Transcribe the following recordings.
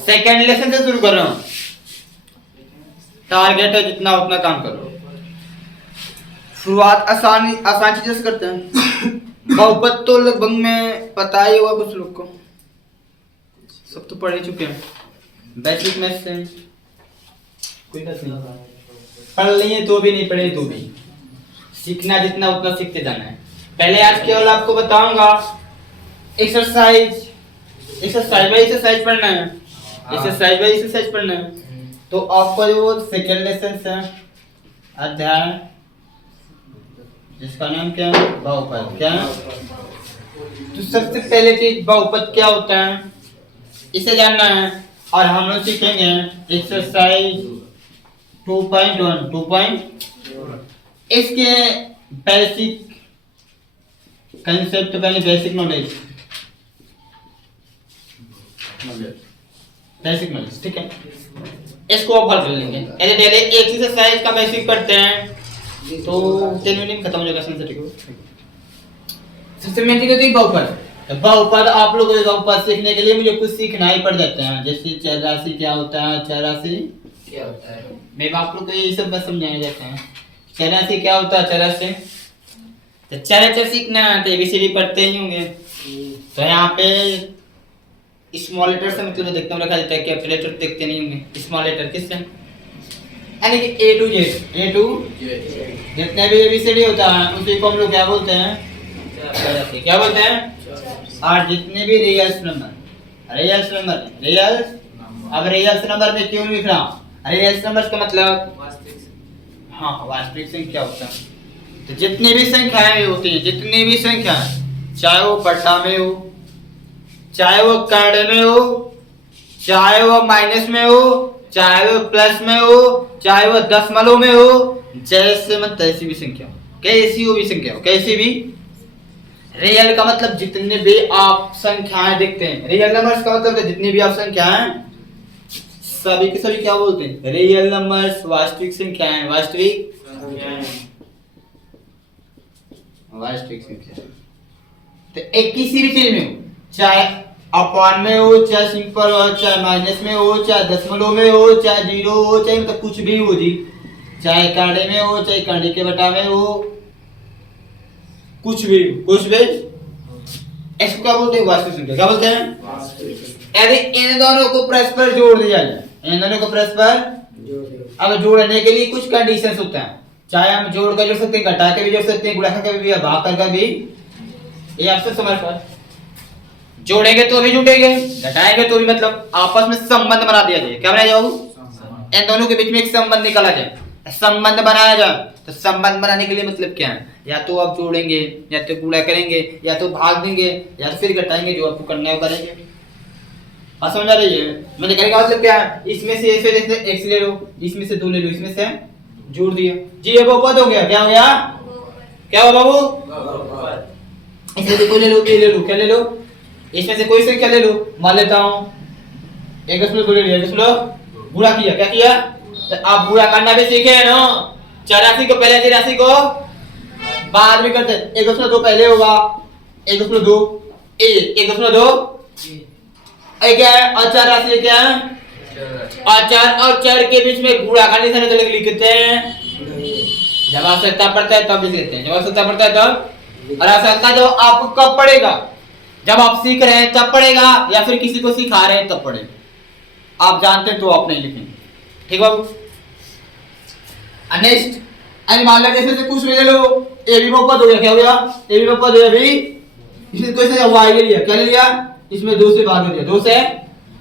Second lesson से शुरू कर रहा हूँ। टारगेट है जितना उतना काम करो। शुरुआत आसान चीजों से करते हैं। बहुपद तो लगभग में पता ही होगा कुछ लोग को, सब तो पढ़ ही चुके हैं। बेसिक मैथ्स से कोई नहीं पढ़ लिए तो भी नहीं पढ़े तो भी सीखना जितना उतना सीखते जाना है। पहले आज केवल आपको बताऊंगा एक्सरसाइज बाय एक्सरसाइज पढ़ना है, एक्सरसाइज बाय एक्सरसाइज पढ़ना है। तो आपका जो सेकेंड लेसन है अध्याय जिसका नाम क्या है बहुपद, क्या है? तो सबसे पहले चीज बहुपद क्या होता है इसे जानना है। और हम लोग सीखेंगे एक्सरसाइज 2.1 इसके बेसिक कंसेप्ट, पहले बेसिक नॉलेज, ठीक है, इसको आप हल कर लेंगे। ऐसे पहले एक एक्सरसाइज का बेसिक पढ़ते हैं तो 10 मिनट खत्म हो जाएगा सेंसिटिव। सबसे मेन चीज होती है बहुपद। बहुपद आप लोगों को बहुपद सीखने के लिए मुझे कुछ सीखना ही पड़ जाता है। जैसे चौरासी क्या होता है, चौरासी क्या होता है, मैं आप लोग को ये सब बस समझाया जाता है। चौरासी क्या होता है, चौरासी तो चौरासी सीखना है तो एबीसीडी पढ़ते ही होंगे। तो यहाँ पे स्मॉल लेटर से मतलब देखते हैं रखा जाता है, कैपिटल लेटर देखते नहीं होंगे। स्मॉल लेटर किससे, यानी कि ए टू जेड जितने भी एबीसीडी होता है उसी को हम लोग क्या बोलते हैं, क्या बोलते हैं। और जितने भी रियल्स नंबर, अब रियल्स नंबर में क्यों लिख रहा हूँ, रियल्स नंबर का मतलब हाँ वास्तविक संख्या होता है। तो जितनी भी संख्याएं होती हैं, जितनी भी संख्याएं, चाहे वो पट्टा में हो, चाहे वो कर्ण में हो, चाहे वो माइनस में हो, चाहे वो प्लस में हो, चाहे वो दशमलव में हो, जैसे मत तैसी भी संख्या हो, कैसी हो भी संख्या हो, कैसी भी। रियल का मतलब जितने भी आप संख्याएं देखते हैं, रियल नंबर्स का मतलब जितनी भी आप संख्याएं, सभी के सभी क्या बोलते हैं, रियल नंबर्स, वास्तविक संख्याएं, वास्तविक संख्या। तो एक किसी भी चीज में हो, चाहे अपॉन में हो, चाहे सिंपल हो, चाहे माइनस में हो, चाहे दशमलव में हो, चाहे जीरो हो, चाहे मतलब कुछ भी हो जी, चाहे कांडे में हो, चाहे कांडे के बटा में हो, कुछ भी इसको क्या बोलते हैं, वास्तविक संख्या। क्या बोलते हैं, यदि इन दोनों को परस्पर जोड़ दिया जाए, इन दोनों को परस्पर, अब जोड़ने के लिए कुछ कंडीशंस होते हैं। चाहे हम जोड़ कर जोड़ सकते हैं, घटा के भी जोड़ सकते हैं, गुणा करके भी, भाग करके भी। ये आपसे समझ पर जोड़ेंगे तो भी जुटेंगे, घटाएंगे तो भी, मतलब आपस में संबंध बना दिया जाए। क्या बनाया जाए, इन दोनों के बीच में एक संबंध निकाला जाए, संबंध बनाया जाए। तो संबंध बनाने के लिए मतलब क्या है, या तो आप जोड़ेंगे, या तो गुणा करेंगे, या तो भाग देंगे, या तो फिर घटाएंगे, जो आपको करना है वो करेंगे। बात समझ आ रही है, मैंने कहने का मतलब क्या है, इसमें से ऐसे जैसे x ले लो, इसमें से 2 ले लो, इसमें से जोड़ दिया जी, ये बहुपद हो गया। क्या हो गया, क्या हो बाबू, इसमें से कोई ले लो, ये ले लो, क्या ले लो, इसमें से कोई संख्या ले लो, मान लेता हूं 1.2 ले लिया, 1 गुणा किया, क्या किया, तो आप गुणा करना भी सीखे हैं ना। 84 को पहले, 83 को बाद में करते, 1.2 पहले होगा, 1.2 क्या है, और 84 क्या है, और 4 और 4 के बीच में गुणा का निशान तो लिखते हैं। जब आवश्यकता पड़ता है तब लिखते हैं, जब आवश्यकता पड़ता है तब। और आवश्यकता जब आपको कब पड़ेगा, जब आप सीख रहे हैं तब पड़ेगा, या फिर किसी को सिखा रहे हैं तब पड़ेगा। आप जानते हैं तो आप नहीं लिखेंगे, ठीक बाबू। नेक्स्ट मान लो जैसे कुछ ले लो, ए भी बहुपद हो गया, क्या हो गया, ए भी बहुपद हो गया भाई। इसमें कोई से y ले लिया, क्या ले लिया, इसमें 2 से भाग दिया, 2 से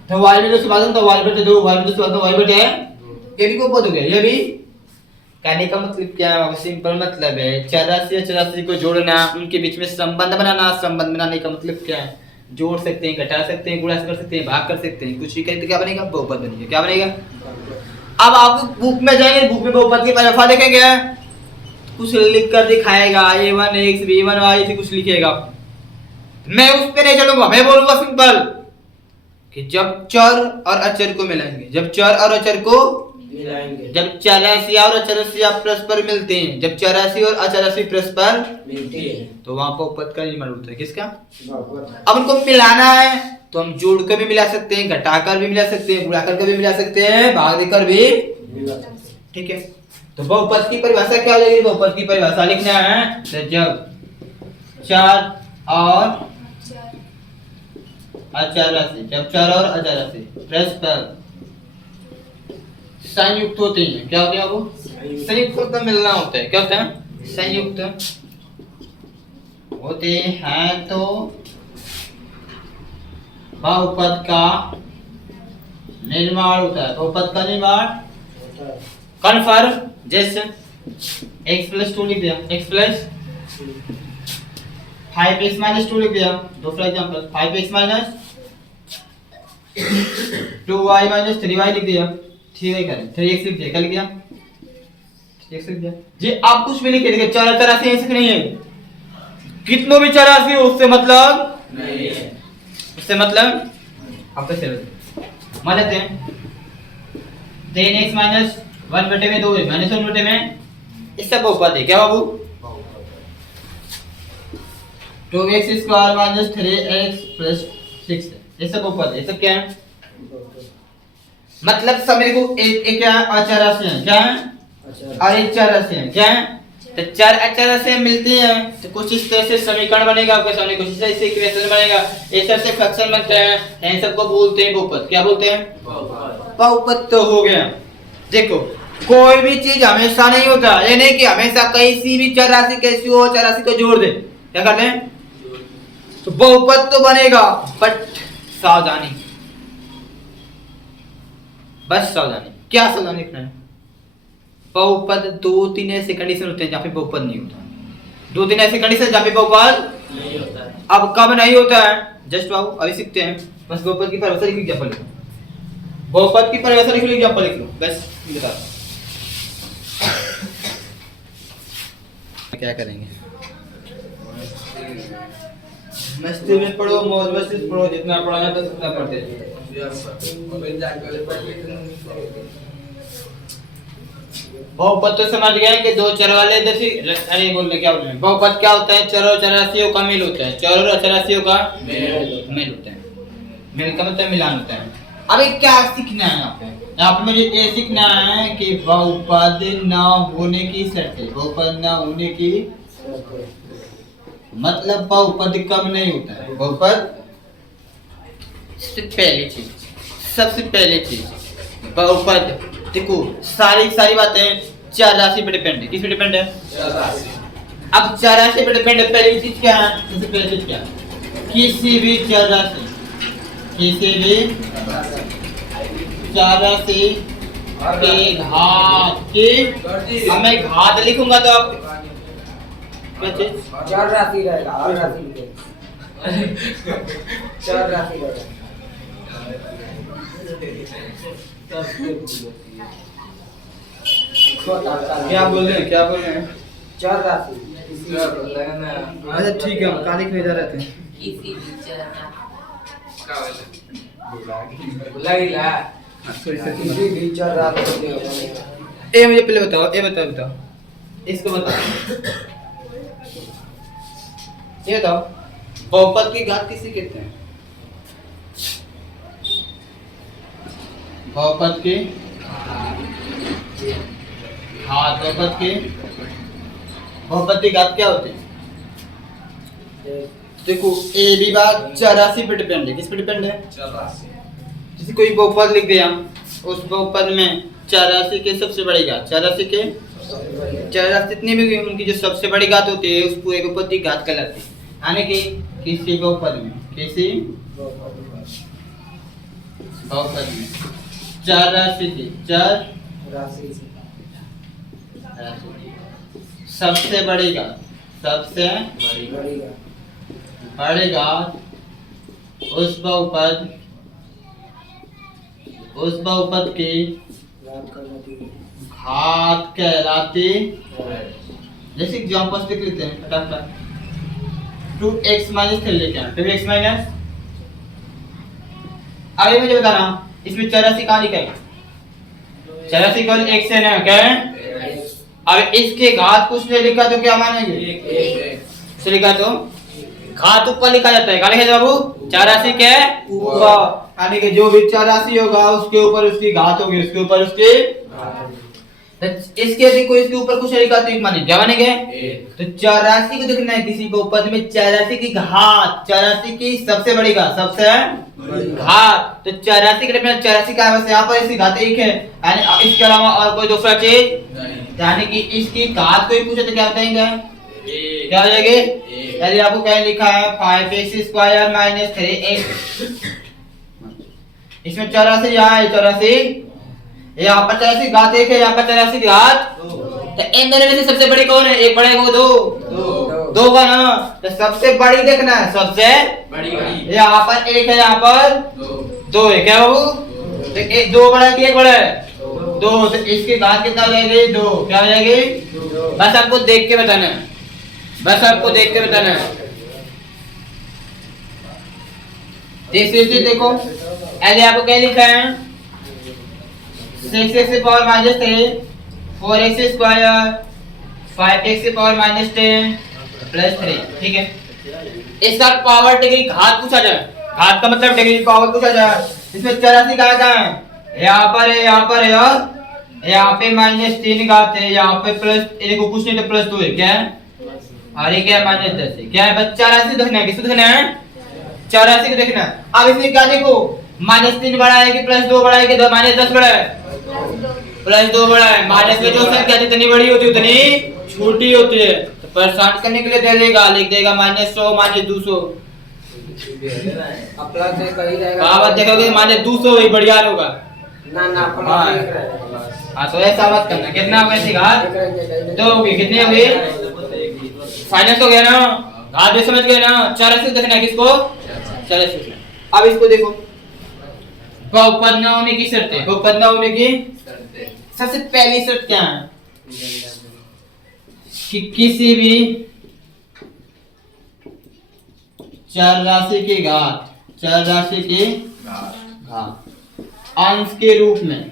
तो y में 2 से भाग तो y बटे 2, y में 2 से भाग तो y बटे ये भी बहुपद हो गया। ये भी कहने का मतलब क्या है, सिंपल मतलब है 84 और 84 को जोड़ना, उनके बीच में संबंध बनाना। संबंध बनाने का मतलब क्या है, जोड़ सकते हैं, घटा सकते हैं, गुणा कर सकते हैं, भाग कर सकते हैं, कुछ भी करें तो क्या बनेगा, बहुपद बनेगा। क्या बनेगा, अब आप बुक में जाएंगे, बुक में बहुपद के पहले देखेंगे, कुछ लिख कर दिखाएगा, a1x b1y से कुछ लिखेगा। मैं उस पे नहीं चलूंगा, मैं बोलूंगा सिंपल कि जब चर और अचर को मिलाएंगे, जब चर और अचर को मिलाएंगे, जब 84 और 84 परस्पर मिलते हैं, जब 84 और 84 परस्पर मिलते हैं, तो वहां पर बहुपद का निर्माण होता है। किसका, अब उनको मिलाना है तो हम जोड़ कर भी मिला सकते हैं, घटाकर भी मिला सकते हैं, गुणाकर कर भी मिला सकते हैं, भाग देकर भी मिला सकते हैं। ठीक है, तो बहुपद की परिभाषा क्या हो जाएगी? बहुपद की परिभाषा लिखना है तो जब चार और अचर राशि, जब चार और अचर राशि परस्पर संयुक्त होते हैं, क्या होते हैं वो? संयुक्त होता मिलना होता है, क्या होता है? संयुक्त होते हैं तो बहुपद का निर्माण होता है। बहुपद का निर्माण कन्फर्म, जैसे x+2 लिख दिया, x+5x-2 लिख दिया। दूसरा एग्जांपल 5x- 2y-3y लिख दिया। 3y करें 3x लिख दिया, क्या लिख दिया? 3x लिख दिया जी। आप कुछ भी लिखे, देखिए चार राशि ऐसे नहीं है, कितनों भी चार राशि हो उससे मतलब नहीं है, उससे मतलब आप कैसे मान लेते हैं 3x - 1/2 है -1/2 में, इसका बहुपद है क्या बाबू? 2x² - 3x + 6 है, इसका बहुपद है। सब क्या है? मतलब सब मेरे को एक क्या अचर राशि है, क्या है? और एक चर राशि है, क्या है? तो चार अचर राशियां मिलती हैं तो कुछ इस तरह से समीकरण बनेगा आपके सामने, कुछ इस तरह से इक्वेशन बनेगा, इस तरह से फ्रैक्शन बनता है, इन सबको बोलते हैं बहुपद। क्या बोलते हैं? बहुपद। तो हो गया। देखो कोई भी चीज हमेशा नहीं होता, ये नहीं कि हमेशा कैसी भी चर राशि कैसी हो चर राशि को जोड़ दे, क्या करते हैं? तो बहुपद तो बनेगा, बट सावधानी, बस सावधानी। क्या सावधानी रखना है? बहुपद 2-3 ऐसे कंडीशन होते हैं जहां पे बहुपद नहीं होता, 2-3 ऐसे कंडीशन जहां पे बहुपद नहीं होता है। अब कब नहीं होता है? जस्ट बाबू अभी सीखते हैं, बस बहुपद की परिभाषा लिख एग्जांपल लिखो, बहुपद की परिभाषा लिख लो, एग्जांपल लिख लो, बस बता क्या करेंगे। मस्ती में पढ़ो, मौज मस्ती से पढ़ो, जितना पढ़ाना तो उतना पढ़ते रहो। बहुपद तो समझ गए कि दो चर वाले अरे बोलने क्या बोल रहे हैं? बहुपद क्या होता है? चर और चराशियों का मेल होता है, चर और चराशियों का मेल होता है। मेल का मतलब मिलान होता है। अभी क्या सीखना है यहाँ पे मुझे ये सीखना है कि बहुपद ना होने की शर्त है, बहुपद ना होने की मतलब बहुपद कब नहीं होता है? बहुपद सबसे पहली चीज बहुपद, देखो सारी बातें चार राशि पे डिपेंड है। किस पे डिपेंड है? चार राशि। अब चार राशि पे डिपेंड है, पहली चीज क्या है? सबसे पहली चीज क्या? किसी भी चार राशि के घात के, अब मैं घात लिखूंगा तो आप क्या चीज? चार राशि रहेगा, और राशि लिखेगा, चार राशि रहेगा। क्या बोल रहे हैं? चार राशि। अच्छा ठीक है, हम काली में जा रहे थे। किसी भी चार राशि। ये मुझे पहले बताओ, इसको बताओ, ये बताओ बहुपद की घात किसे कहते हैं? बहुपद की घात, बहुपद की घात क्या होती है? देखो ए भी बात चार राशि पे डिपेंड है। किस पे डिपेंड है? चार राशि। जैसे कोई बहुपद लिख दिया, उस बहुपद में चार राशि के सबसे बड़ी घात, चार राशि जितनी भी उनकी जो सबसे बड़ी घात होती है उस पूरे बहुपद की घात कहलाती है। यानी कि किसी बहुपद में चार राशि की सबसे बड़ी घात उस बहुपद की घात कहलाती। जैसे एग्जांपल लिख लेते हैं फटाफट। 2x - 3 लेके आना, 2x माइनस, अभी मुझे बताना इसमें चौरासी कहाँ लिखा है? चौरासी कौन एक से ना क्या है? अब इसके घात कुछ नहीं लिखा तो क्या मानेंगे? एक से लिखा तो घात ऊपर लिखा जाता है, क्या लिखा जाता है बाबू? 84 के ऊपर, यानी कि जो भी 84 होगा उसके ऊपर उसकी घात होगी, उसके ऊपर उसकी इसके यदि कोई इसके ऊपर कुछ लिखा तो एक माने क्या बनेंगे? तो 84 को देखना है किसी को पद में 84 की घात, 84 की सबसे बड़ी घात, सबसे घात, तो 84 के लिए 84 का बस यहाँ पर इसकी घात 1 है, यानी इसके अलावा और कोई दूसरा चीज, यानी कि इसकी घात कोई पूछे तो क्या बताएंगे? क्या हो जाएगी? यदि आपको क्या लिखा है 5x² - 3x, इसमें 84 यहाँ है, 84 यहाँ पर 84 घात 1 है, यहाँ पर 84 घात 2, तो इन दोनों में से सबसे बड़ी कौन है? एक बड़ा है वो दो का ना, तो सबसे बड़ी देखना है, सबसे बड़ी यहाँ पर 1 है, यहाँ पर 2 है, क्या बाबू? तो एक 2 बड़ा है कि 1 बड़ा है? 2, तो इसकी घात कितना हो जाएगी? 2, क्या हो जाएगी? बस आपको देख के बताना है, बस आपको देख के बताना है। देखो ऐसे आपको क्या लिखा है? 6x की पावर -3, 4x², 5x की पावर -10 + 3, ठीक है। इसका पावर डिग्री घात पूछा जाए, घात का मतलब डिग्री पावर पूछा जाए, इसमें 84 घात है, यहाँ पर है, यहाँ पर है, और यहाँ पे -3 घात है, यहाँ पे प्लस, देखो कुछ नहीं तो +2 है, क्या है? और ये क्या है? -10 है, क्या है? बस 84 देखना है, किसको देखना है? 84 को देखना है। अब इसमें क्या देखो, -3 बड़ा है कि +2 बड़ा है कि -10 बड़ा है? +2 बड़ा है। माइनस में जो संख्या जितनी बड़ी होती है उतनी छोटी होती है, तो परेशान करने के लिए दे देगा, लिख देगा -100 -200, अपना से कहीं रहेगा, बाबा देखोगे -200 ही बढ़िया होगा ना अपना हाँ, तो ऐसा मत करना। कितना हो गया इसकी घात? 2 होगी, कितनी होगी? फाइनल हो गया ना, घात भी समझ गए ना। 84 देखना है, किसको? 84। अब इसको देखो, बहुपद न होने की शर्तें, बहुपद न होने की सबसे पहली शर्त क्या है? कि किसी भी चर राशि की घात, चर राशि की घात अंश के रूप में,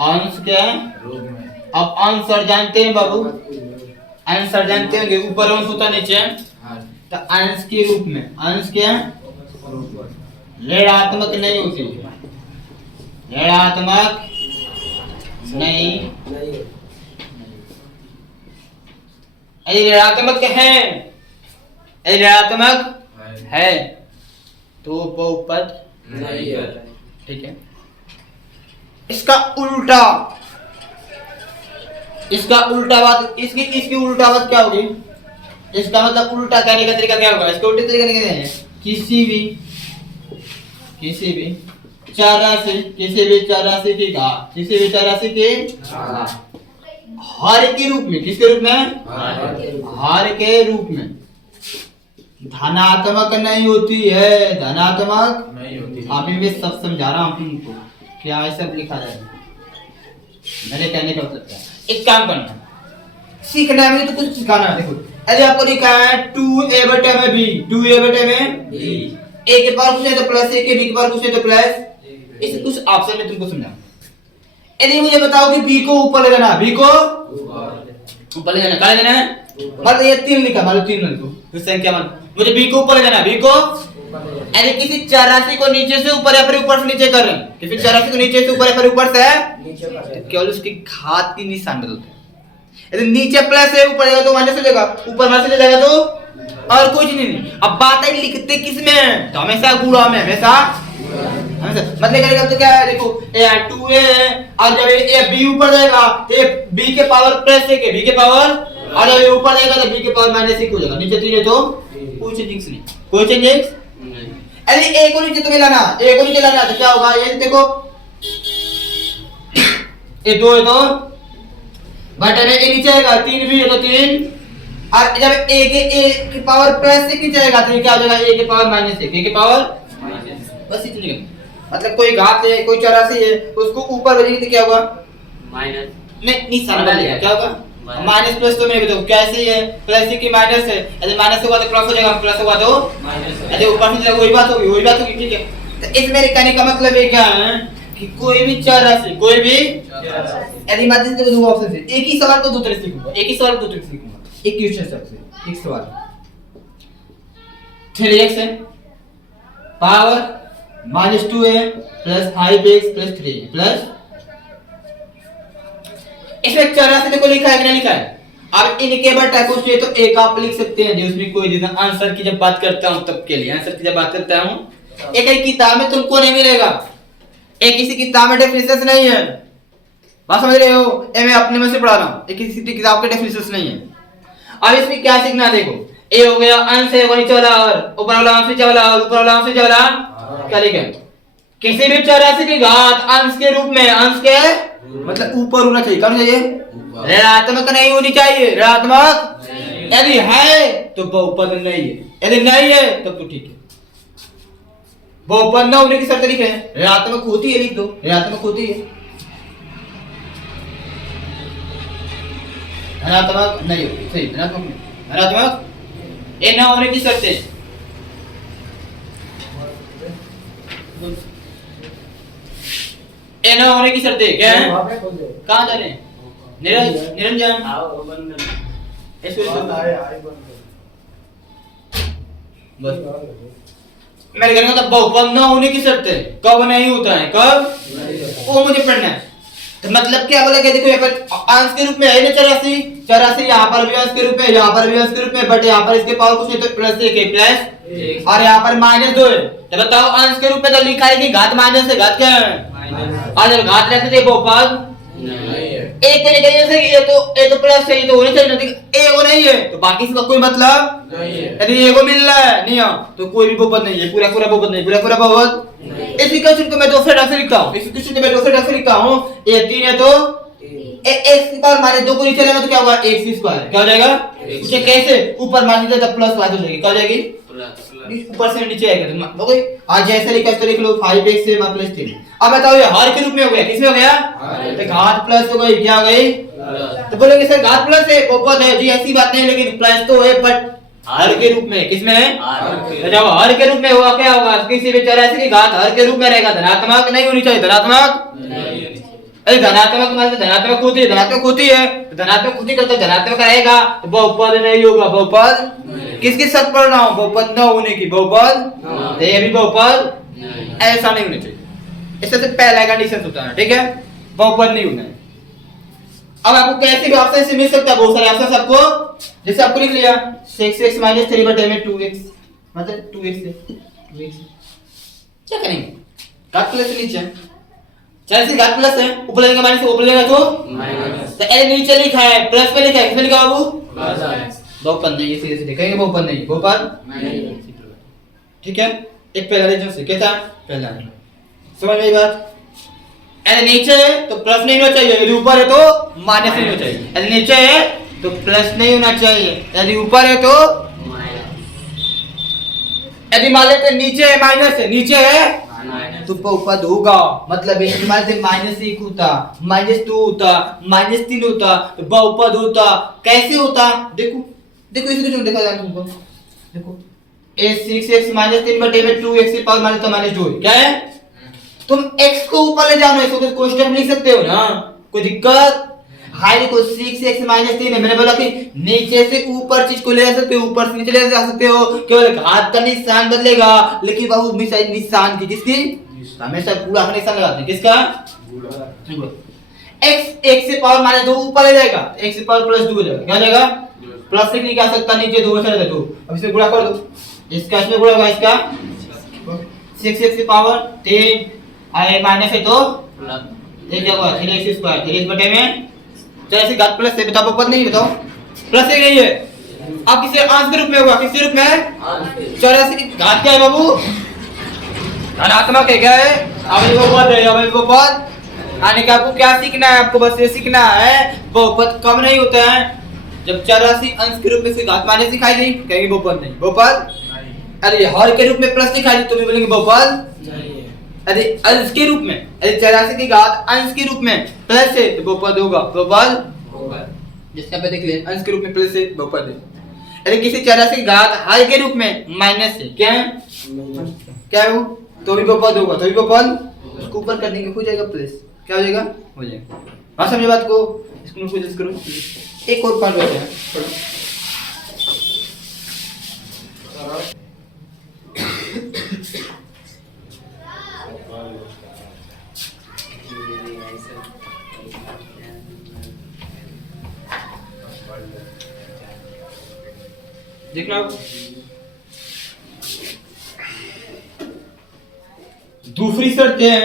अंश के रूप में, अब अंश और जानते हैं बाबू, अंश और जानते होंगे, ऊपर अंश होता नीचे, तो अंश के रूप में, अंश के ऋणात्मक नहीं होती, ऋणात्मक नहीं, यदि ऋणात्मक है, यदि ऋणात्मक है तो बहुपद नहीं है, ठीक है। इसका उल्टा, इसका उल्टा बात, इसकी उल्टा बात क्या होगी? इसका मतलब उल्टा कहने का तरीका क्या होगा? इसका उल्टे तरीका कहते हैं किसी भी चर राशि, किसी भी चर राशि की घात, किसी भी चर राशि की हर के रूप में, किसके रूप में? हर के रूप में धनात्मक नहीं होती है, धनात्मक नहीं होती। अभी मैं सब समझा रहा हूँ तुमको, क्या ये सब लिखा जाए, मेरे कहने का मतलब क्या है। एक काम करना, सीखना है मुझे तो कुछ सिखाना है। देखो यदि आपको लिखा है 2a/b, 2a/b, a के पावर कुछ नहीं तो प्लस, a के b के पावर कुछ नहीं तो प्लस, इसे कुछ ऑप्शन में तुमको समझा। यदि मुझे बताओ कि b को ऊपर ले जाना, b को ऊपर ले जाना, क्या ले जाना है? मतलब ये 3 लिखा, मान लो 3 मान लो, तो संख्या मान, मुझे b को ऊपर ले जाना, b को, यदि किसी चर राशि को नीचे से ऊपर या फिर ऊपर से नीचे कर रहे हैं, किसी चर राशि को नीचे से ऊपर या फिर ऊपर से तो केवल उसकी घात की निशान बदलते हैं। यदि नीचे प्लस है, ऊपर जाएगा तो माइनस हो जाएगा, ऊपर माइनस हो जाएगा तो और कुछ नहीं। अब बात है लिखते किस में है? तो हमेशा गुणा में, हमेशा मतलब करेगा तो क्या है? देखो ये 2a है और जब ये b ऊपर जाएगा तो ये b के पावर प्लस 1 है, b के पावर, और जब ये ऊपर जाएगा तो b के पावर -1 हो जाएगा। नीचे 3 है तो कोई चेंजिंग्स नहीं, कोई चेंजिंग्स। यदि a को नीचे तो मिलाना, a को नीचे लाना तो क्या होगा? ये देखो ये 2 है तो बटन है, a नीचे आएगा, 3 भी है तो 3, और जब a के पावर प्लस 1 नीचे आएगा तो ये क्या हो जाएगा? a के पावर -1, a के पावर बस इतनी है। मतलब कोई घात है, कोई चर राशि है, उसको ऊपर बजेगी तो क्या होगा? माइनस नहीं, निशान बदलेगा, क्या होगा? माइनस प्लस तो मेरे बताओ कैसे है? प्लस की माइनस है, यदि माइनस होगा तो प्लस हो जाएगा, प्लस होगा तो माइनस, यदि ऊपर से जाएगा वही बात होगी, वही बात होगी, ठीक है। तो इस मेरे कहने का मतलब ये क्या है कि कोई भी चर राशि, कोई भी यदि माध्यम से दो ऑप्शन है, एक ही सवाल को दो तरह से सीखूंगा, एक ही सवाल को दो तरह से सीखूंगा, एक क्वेश्चन से एक सवाल। 3x है पावर -2 है प्लस 5x प्लस 3 है प्लस इसमें 84 देखो लिखा है कि नहीं लिखा है। अब इनके बाद टाइप पूछ तो एक आप लिख सकते हैं जिसमें कोई रीजन आंसर की जब बात करता हूं तब के लिए आंसर की जब बात करता हूं एक किताब में तुमको नहीं मिलेगा, एक किसी किताब में डेफिनेशन नहीं है, बात समझ रहे हो? ये मैं अपने में से पढ़ा रहा हूं, एक किसी किताब के डेफिनेशन नहीं है। अब इसमें क्या सीखना है देखो, ए हो गया अंश है नीचे वाला और ऊपर वाला अंश नीचे वाला और ऊपर वाला अंश नीचे वाला क्या लिखा है? किसी भी 84 की घात अंश के रूप में, अंश के मतलब ऊपर होना चाहिए, कब चाहिए? ऋणात्मक नहीं होनी चाहिए, ऋणात्मक यदि है तो बहुपद नहीं है, यदि नहीं है तब तो ठीक है। बहुपद न होने की शर्त लिखे हैं, ऋणात्मक होती है लिख दो, ऋणात्मक होती है, ऋणात्मक नहीं होती, सही ऋणात्मक नहीं, ऋणात्मक ये न होने की शर्त है। ए न होने की शर्त है क्या है? कहाँ जाने? निरंजन बस मेरे कहने का बहुपद न होने की शर्त है, कब नहीं होता है, कब वो मुझे पढ़ना है। तो मतलब क्या बोला कि देखो यहाँ पर अंश के रूप में है ना 84 यहाँ पर भी अंश के रूप में, यहाँ पर भी अंश के रूप में, बट यहाँ पर इसके पावर कुछ नहीं तो प्लस 1 है प्लस और यहाँ पर -2 है। तो बताओ अंश के रूप में तो लिखा है कि घात माइनस है, घात क्या है? और जब घात रहते थे बहुपद एक तरीके से ये तो प्लस है, ये तो होनी चाहिए ना, ए वो नहीं है तो बाकी इसका कोई मतलब नहीं है। यदि ए को मिल रहा है नहीं तो कोई भी बहुपद नहीं है, पूरा पूरा बहुपद नहीं, पूरा पूरा बहुपद। इसी क्वेश्चन को मैं दूसरे ढंग से लिखता हूं, इस क्वेश्चन को मैं दूसरे ढंग से लिखता हूं, ये 3 है तो x की पावर -2 को नीचे लेना तो क्या होगा x2 क्या हो जाएगा? इसे कैसे ऊपर मान लीजिए तो प्लस वाली हो जाएगी, क्या हो जाएगी? ऊपर से नीचे आएगा तो ओके। आज जैसे लिखा है तो लिख लो 5x से प्लस 3। अब बताओ ये हर के रूप में हो गया, किस में हो गया? तो घात प्लस हो गई, क्या हो गई? तो बोलोगे सर घात प्लस है बहुपद है जी, ऐसी बात नहीं, लेकिन प्लस तो है बट हर के रूप में, किसमें है? तो जब हर के रूप में होगा क्या होगा? किसी भी 84 की घात हर के रूप में रहेगा, धनात्मक नहीं होनी चाहिए, धनात्मक अरे धनात्मक मतलब धनात्मक होती है, धनात्मक होती है तो धनात्मक होती करता धनात्मक रहेगा तो बहुपद नहीं होगा। बहुपद किसकी शर्त पढ़ रहा हूं? बहुपद न होने की, बहुपद ये भी बहुपद ऐसा नहीं होना चाहिए, इससे तो पहला कंडीशन होता है, ठीक है? बहुपद नहीं होना है। अब आपको कैसे भी ऑप्शन से मिल सकता है, बहुत सारे ऑप्शन आपको, जैसे आपको लिख लिया 6x - 3 बटे में 2x मतलब 2x है 2x क्या करेंगे? घात प्लस नीचे चाहे से घात प्लस है, ऊपर लगेगा माइनस, ऊपर लगेगा तो माइनस, तो ए नीचे लिखा है प्लस में लिखा है, किसमें लिखा बाबू? प्लस है, बहुपद नहीं है, सीधे कहेंगे बहुपद नहीं, बहुपद नहीं, ठीक है? एक पहला रीजन से कैसा पहला समझ में आई बात? यदि नीचे है तो प्लस नहीं होना चाहिए, यदि ऊपर है तो माइनस नहीं होना चाहिए। यदि नीचे है तो प्लस नहीं होना चाहिए, यदि ऊपर है तो यदि मान लेते नीचे है माइनस है, नीचे है तो बहुपद होगा, मतलब मान लेते -1 होता, -2 होता, -3 होता तो बहुपद होता। कैसे होता? देखो देखो इसे क्यों देखा जाए तुमको, देखो a 6x - 3 बटे में 2x की पावर माइनस तो -2 क्या है? तुम x को ऊपर ले जाओ, इसको तो कांस्टेंट लिख सकते हो ना, कोई दिक्कत? हाई देखो 6x - 3 है, मैंने बोला कि नीचे से ऊपर चीज को ले जा सकते हो, ऊपर से नीचे ले जा सकते हो, केवल घात का निशान बदलेगा, लेकिन बाबू निशान की किसकी? हमेशा गुणा का निशान लगाते हैं, किसका? x से पावर -2 ऊपर ले जाएगा, x से पावर +2 हो जाएगा, क्या हो जाएगा? प्लस से नहीं जा सकता, नीचे 2 चला जाए 2, अब इसे गुणा कर दो, इसका इसमें गुणा होगा, इसका 6x की पावर 3 आए माइनस है तो ये क्या होगा 3x2 3x बटे में जैसे घात प्लस से बताओ बहुपद नहीं, बताओ प्लस एक नहीं है। अब किसे अंश के रूप में होगा, किस रूप में? 84 की घात क्या है बाबू? धनात्मक है, क्या है? अब बहुपद है, अब बहुपद आने का आपको क्या सीखना है? आपको बस ये सीखना है बहुपद कम नहीं होता है, जब 84 अंश के रूप में से घात माइनस दिखाई दी कहेंगे बहुपद नहीं, बहुपद अरे हर के रूप में प्लस दिखाई दी तो भी बोलेंगे बहुपद नहीं। यदि अंश के रूप में, यदि 84 की घात अंश के रूप में प्लस है तो बहुपद होगा, बहुपद होगा, जिसका पे देख ले अंश के रूप में प्लस है बहुपद है। यदि किसी 84 की घात हर के रूप में माइनस है, क्या है? क्या है वो? तो भी बहुपद होगा, तो भी बहुपद उसको ऊपर करने के हो जाएगा प्लस, क्या हो जाएगा? हो जाएगा। हाँ समझे बात को? इसको नोट कोशिश करो। एक और पॉइंट होता है देखना दूसरी शर्त है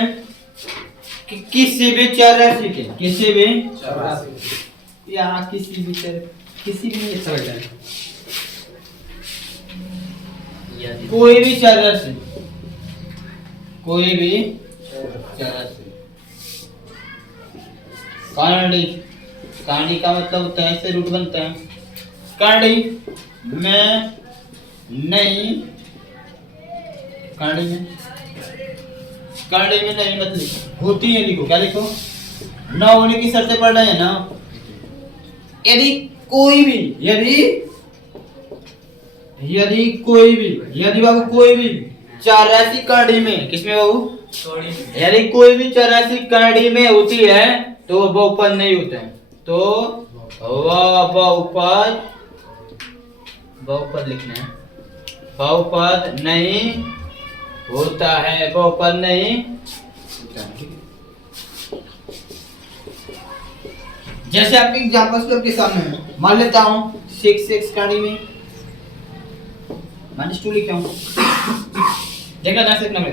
कि किसी भी चर राशि के किसी भी यहाँ किसी भी नहीं अच्छा लगता है कोई भी चर राशि कोई भी चर राशि कांडी का मतलब होता है, इससे रूट बनता है कांडी में नहीं कांडी में नहीं मतलब होती है, लिखो क्या लिखो ना होने की शर्तें पढ़ रहे हैं ना। यदि कोई भी यदि बाबू कोई भी चौरासी कांडी में किसमें बाबू यदि कोई भी चौरासी कांडी में होती है तो वह बहुपद नहीं होता है, तो वह बहुपद लिखना है, बहुपद नहीं होता है, बहुपद नहीं होता है। जैसे आपके एग्जांपल्स के सामने मान लेता हूं 6 कांडी में -2 लिखा हूं, देखना ध्यान से नंबर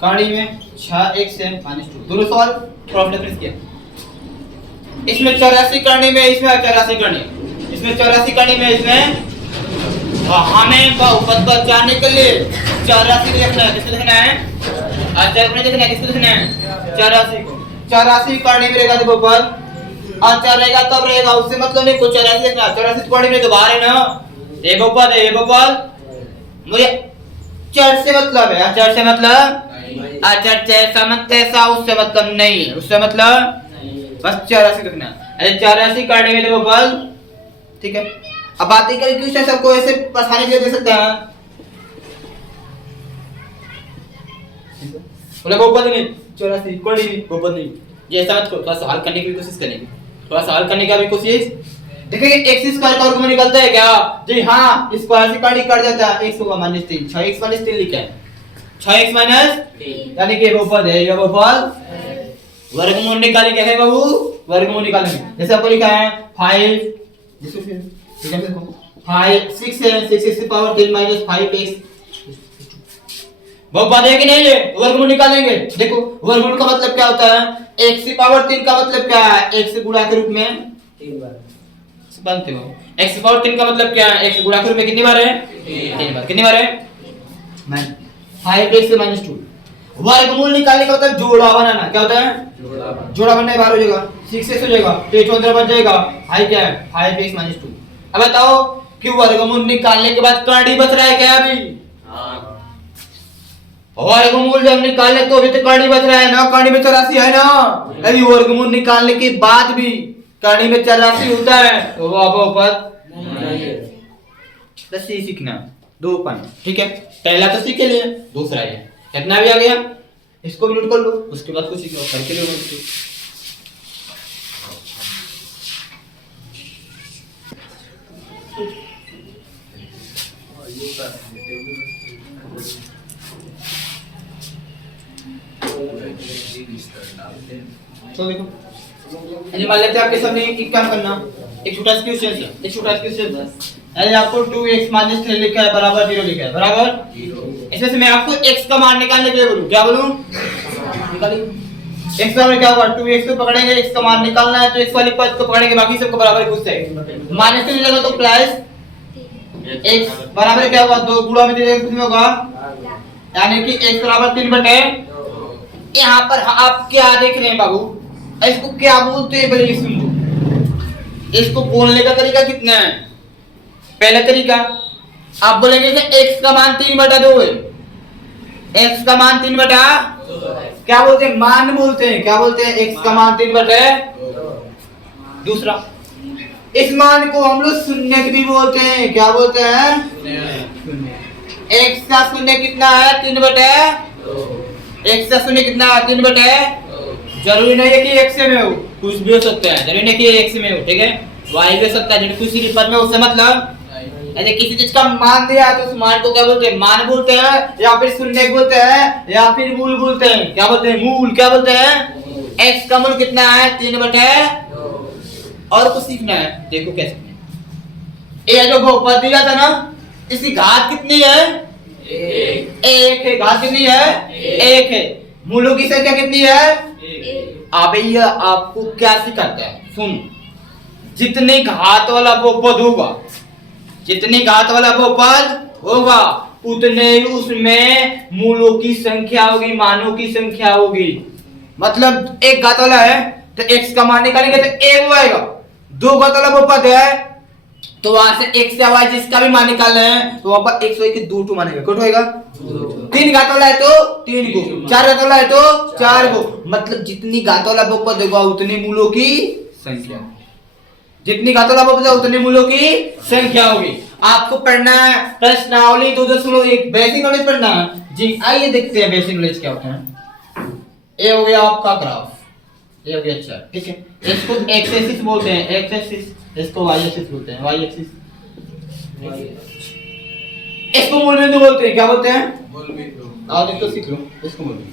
कांडी में 6x से -2 दोनों सवाल क्रॉस रेफरेंस किया। इसमें 84 कांडी में इसमें 84 कांडी इसमें 84 कांडी में इसमें हमें बहुपद पर जाने के लिए 84 लिखना है, किसको लिखना है आचार्य लिखना है, किसको लिखना है 84 को। 84 कांडी में रहेगा तो बहुपद आचार रहेगा तब रहेगा, उससे मतलब नहीं कुछ 84 लिखना 84 कांडी में तो बाहर है ना, ये बहुपद है, ये बहुपद मुझे चर से मतलब है, आचार से मतलब आचार जैसा मत तैसा, उससे मतलब नहीं, उससे मतलब बस 84 लिखना है। 84 कांडी में तो बहुपद ठीक है। अब बातें करें क्वेश्चन सबको ऐसे आसानी से दे सकते हैं, बोले बहुपद नहीं 84 कांडी में बहुपद नहीं, ये ऐसा मत करो, थोड़ा सा हल करने की कोशिश करेंगे, थोड़ा सा हल करने की भी कोशिश देखिए। x स्क्वायर का वर्गमूल निकलता है क्या जी, हाँ स्क्वायर से कांडी कट जाता है, x होगा -3 6x -3 लिखा है, 6x -3 यानी कि बहुपद है, ये बहुपद वर्गमूल निकालेंगे क्या है बाबू, वर्गमूल निकालेंगे। जैसे आपको लिखा है 5 देखो फिर ठीक है, देखो 5 6 है, 6 की पावर 10 5x बहुपद है कि नहीं, ये वर्गमूल निकालेंगे। देखो वर्गमूल का मतलब क्या होता है, x की पावर 3 का मतलब क्या है, x गुणा के रूप में 3 बार बनते हो। x की पावर 3 का मतलब क्या है, x गुणा के रूप में कितनी बार है 3 बार, कितनी बार है 5x से -2। वर्गमूल निकालने का मतलब जोड़ा बनाना, क्या होता है जोड़ा बनना, बाहर हो जाएगा 6x हो जाएगा, तो ये अंदर बच जाएगा, i क्या है 5x -2। अब बताओ कि वर्गमूल निकालने के बाद कांडी बच रहा है क्या अभी, वर्गमूल जब निकाले तो अभी तो कांडी बच रहा है ना, कांडी में 84 है ना, अभी वर्गमूल निकालने के बाद भी कांडी में 84 होता है तो वो बहुपद नहीं है। बस ये सीखना 2 पॉइंट ठीक है, पहला तो सीख लिए, दूसरा ये कितना भी आ गया इसको भी नोट कर लो, उसके बाद कुछ सीखो करके लो। तो देखो ये मान लेते हैं आपके सामने एक काम करना, एक छोटा सा क्वेश्चन है, एक छोटा सा क्वेश्चन है, अरे आपको 2x - 3 लिखा है बराबर 0 लिखा है बराबर 0। इसमें से मैं आपको x का मान निकालने के लिए बोलूं, क्या बोलूं निकालिए। x का मान क्या होगा 2x को पकड़ेंगे, x का मान निकालना है तो x वाले पद को पकड़ेंगे, बाकी सबको बराबर ही पूछते हैं। माइनस से मिलेगा तो प्लस x बराबर क्या होगा 2 गुणा में 3 कितना होगा, यानी कि x बराबर 3/2। यहाँ पर आप क्या देख रहे हैं बाबू, इसको क्या बोलते हैं बड़े सुन लो, इसको बोलने का तरीका कितना है। पहला तरीका आप बोलेंगे कि x का मान 3/2 है, x का मान 3/2 क्या बोलते हैं मान बोलते हैं, क्या बोलते हैं x का मान 3/2। दूसरा इस मान को हम लोग शून्य भी बोलते हैं, क्या बोलते हैं x का शून्य कितना है 3/2, x का शून्य कितना 3/2। जरूरी नहीं है कि x में हो, कुछ भी हो सकता है, जरूरी नहीं कि x में हो ठीक है, y भी हो सकता है, किसी भी पद में उससे मतलब यदि किसी चीज का मान दिया है तो उस मान को क्या बोलते हैं मान बोलते हैं, या फिर शून्य बोलते हैं, या फिर मूल बोलते हैं, क्या बोलते हैं मूल, क्या बोलते हैं x का मूल कितना है 3/2। और कुछ सीखना है, देखो कैसे ये जो बहुपद दिया था ना इसकी घात कितनी है? एक है। घात कितनी है? एक है। मूलों की संख्या कितनी है? अब ये आपको क्या सिखाता है, सुन। जितने घात वाला बहुपद होगा, जितनी घात वाला बहुपद होगा, उतने ही उसमें मूलों की संख्या होगी, मानों की संख्या होगी। मतलब एक घात वाला है तो x का मान निकालेंगे तो एक आएगा। दो घात वाला बहुपद है तो वहां से x से y जिसका भी मान निकालना है तो वहां पर x के 2 मानेगा। कट होएगा। तीन घात वाला है तो 3 को, चार घात वाला है तो 4 को। मतलब जितनी घात वाला बहुपद होगा उतनी मूलों की संख्या, जितनी घात वाला बहुपद उतनी मूलों की संख्या होगी। आपको पढ़ना है प्रश्नावली 2.1 बेसिक नॉलेज पढ़ना है जी। आइए देखते हैं बेसिक नॉलेज क्या होता है। ये हो गया आपका ग्राफ, ये हो गया अच्छा, ठीक है। इसको एक्स एक्सिस बोलते हैं, एक्स एक्सिस। इसको वाई एक्सिस बोलते हैं, वाई एक्सिस। इसको मूल बिंदु बोलते हैं, क्या बोलते हैं? मूल बिंदु। आओ देखो सीख लो इसको मूल बिंदु।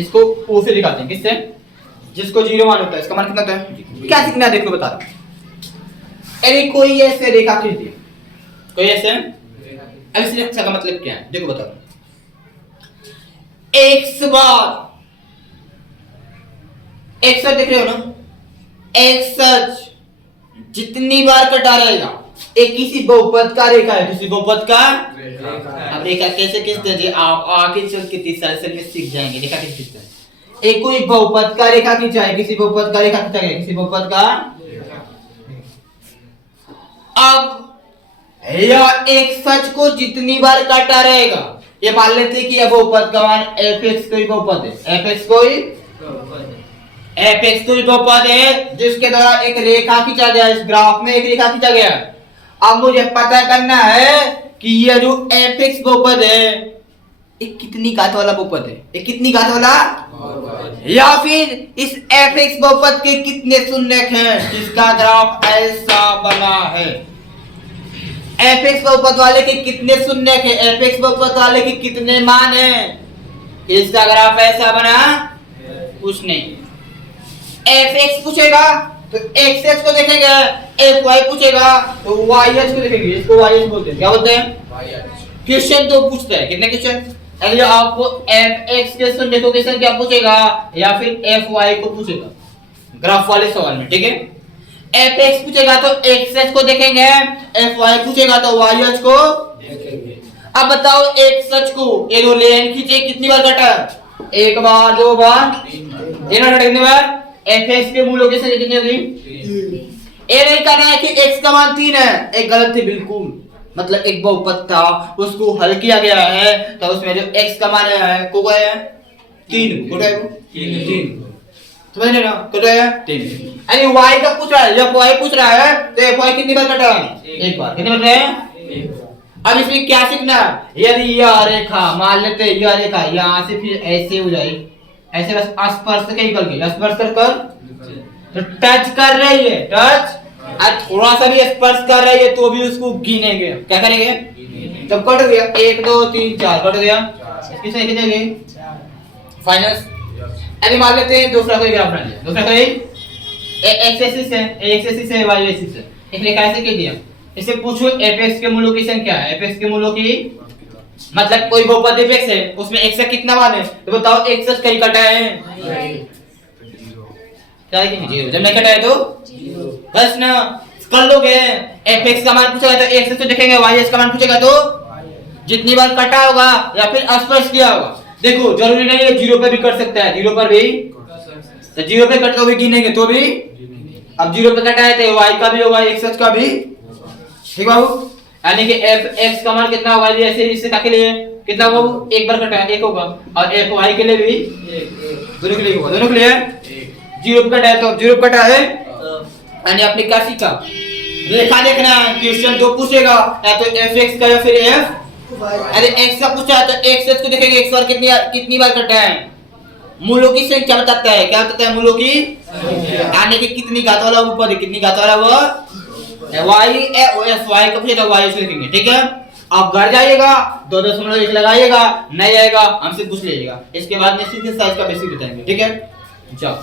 इसको ओ से दिखाते हैं, किससे? जिसको 0 मान होता है, इसका मान कितना होता है? क्या सीखना है देखो, बता रहा हूं। अरे कोई ऐसे रेखा खींच दिया, कोई ऐसे। अब इस रेखा का मतलब क्या है देखो, बता रहा हूं। एक्स बार एक्स देख रहे हो ना, एक्स जितनी बार कटा रहेगा, एक किसी बहुपद का रेखा है, किसी बहुपद का रेखा। अब रेखा कैसे खींचते हैं, आप आगे चल के 30 साल से में सीख जाएंगे रेखा कैसे खींचते हैं। एक कोई बहुपद का रेखा खींचा है, किसी बहुपद का रेखा खींचा गया, किसी बहुपद का। अब यह एक सच को जितनी बार काटा रहेगा, ये मान लेते हैं कि यह बहुपद का मान fx कोई बहुपद है, fx कोई बहुपद है जिसके द्वारा एक रेखा खींचा गया, इस ग्राफ में एक रेखा खींचा गया। अब मुझे पता करना है कि यह जो fx बहुपद है एक कितनी घात वाला बहुपद है, एक कितनी घात वाला, या फिर इस fx बहुपद के कितने शून्यक हैं जिसका ग्राफ ऐसा बना है। fx बहुपद वाले के कितने शून्यक है, fx बहुपद वाले के कितने मान हैं, इसका ग्राफ ऐसा बना कुछ नहीं। fx पूछेगा तो xx को देखेंगे, fy पूछेगा तो yh को देखेंगे, इसको yh बोलते हैं, क्या बोलते हैं? क्वेश्चन तो पूछता है, कितने क्वेश्चन? अगर आपको fx के शून्य को क्वेश्चन क्या पूछेगा या फिर fy को पूछेगा ग्राफ वाले सवाल में, ठीक है। fx पूछेगा तो xx को देखेंगे, fy पूछेगा तो yh को देखेंगे। अब बताओ एक सच को ये दो लाइन खींचे, कितनी बार कटा? एक बार, दो बार, तीन बार। कितनी बार? fx के मूलों की संख्या कितनी होगी? ये नहीं कहना है कि x का मान 3 है, एक गलत थी बिल्कुल। मतलब एक बहुपद था, उसको हल किया गया है तो उसमें जो x का मान है को गया है 3 को, 3 समझ रहे ना, को गया 3। यानी y का पूछ रहा है, जब y पूछ रहा है तो fy कितनी बार कटा है? एक बार। कितनी बार है? अब इसमें क्या सीखना है, यदि यह रेखा मान लेते हैं, यह रेखा यहां से फिर ऐसे हो जाए, ऐसे बस स्पर्श के निकल गई, स्पर्श कर तो टच कर रही है, टच और थोड़ा सा भी स्पर्श कर रही है तो भी उसको गिनेंगे, क्या करेंगे? तो कट गया 1 2 3 4 कट गया, किसने कितने गए? फाइनल। अभी मान लेते हैं दूसरा कोई ग्राफ बना लिया, दूसरा कोई एक्स एक्सिस है, एक्स एक्सिस है, वाई एक्सिस है। एक रेखा ऐसे के दिया, इसे पूछो fx के मूलों की संख्या है, fx के मूलों की मतलब कोई बहुपद fx है, उसमें x का कितना मान है तो बताओ। x सच कहीं कटा है क्या है कि 0, जब नहीं कटा है तो 0, बस ना कर लोगे। fx का मान पूछेगा तो x से देखेंगे, y का मान पूछेगा तो जितनी बार कटा होगा या फिर स्पर्श किया होगा। देखो जरूरी नहीं है 0 पे भी कर सकता है, 0 पर भी तो 0 पे कट तो भी गिनेंगे तो भी। अब 0 पे कटा है तो y का भी होगा, x का भी, ठीक बाबू। यानी कि fx का मान कितना होगा, ऐसे इससे का के लिए कितना होगा, एक बार कटा है 1 होगा, और fy के लिए भी दोनों के लिए होगा, दोनों के लिए 0 पे कटा है तो 0 पे कटा है। यानी आपने क्या सीखा, रेखा देखना है, क्वेश्चन तो पूछेगा या तो fx का या फिर f, अरे x का पूछा है तो x को देखेंगे x बार कितनी बार कटा है, मूलों की संख्या बताता है, क्या बताता है? मूलों की संख्या। यानी कि कितनी घात वाला ऊपर है, कितनी घात वाला वो y का पूछेगा y से लिखेंगे, ठीक है। आप घर जाइएगा 2.1 लगाइएगा, नहीं आएगा हमसे पूछ लीजिएगा, इसके बाद निश्चित साइज का बेसिक बताएंगे, ठीक है। जाओ।